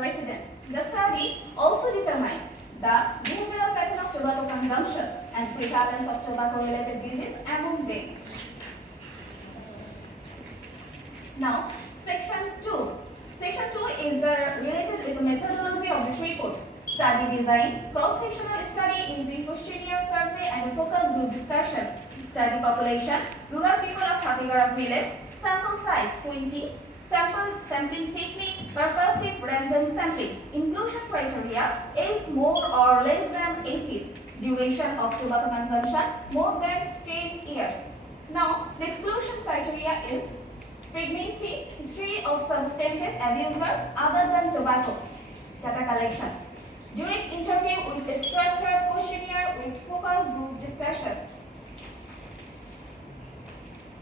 residents. The study also determined the behavioral pattern of tobacco consumption and prevalence of tobacco-related disease among them. Now, Section 2. Section 2 is related with the methodology of this report. Study design, cross-sectional study using questionnaire survey and focus group discussion. Study population, rural people of Fatehgarh village, sample size 20, sampling technique, purposive random sampling. Inclusion criteria is more or less than 80. Duration of tobacco consumption more than 10 years. Now, the exclusion criteria is pregnancy, history of substances abuser other than tobacco. Data collection. During interview with a structured questionnaire with focus group discussion.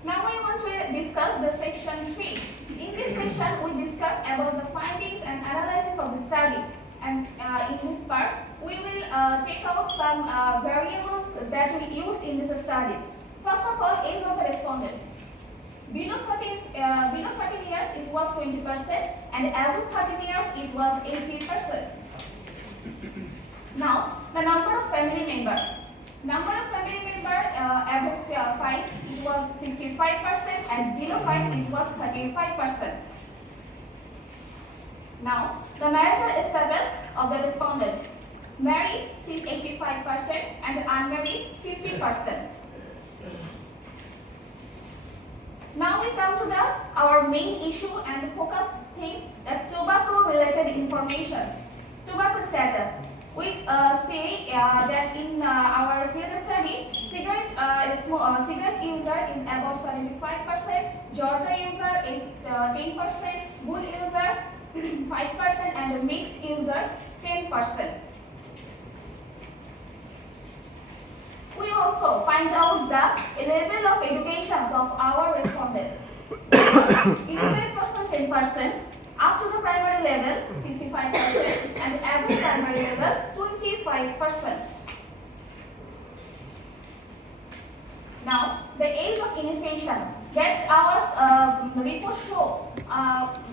Now we want to discuss the section 3. In this section, we discuss about the findings and analysis of the study. And in this part, we will check out some variables that we used in these studies. First of all, age of the respondents. Below 13 years, it was 20%, and above 13 years, it was 80%. Now, the number of family members. Number of family members above 5, it was 65%, and below 5, it was 35%. Now, the marital status of the respondents. Married, 85%, and unmarried, 50%. Now we come to our main issue and focus things that tobacco-related information. Tobacco status. We say that in our field study, cigarette user is about 75%, Jorda user is 10%, bull user 5%, and mixed users 10%. We also find out the level of education of our respondents. Illiterate person 10%, up to the primary level 65%, and above primary level 25%. Now, the age of initiation that our report show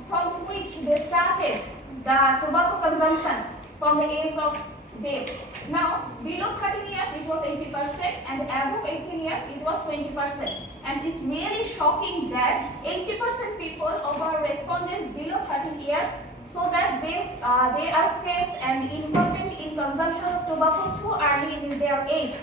from which they started the tobacco consumption from the age of death. Now, below 13 years it was 80%, and above 18 years it was 20%. And it's really shocking that 80% people of our respondents below 13 years, so that they are faced and involved in consumption of tobacco too early in their age.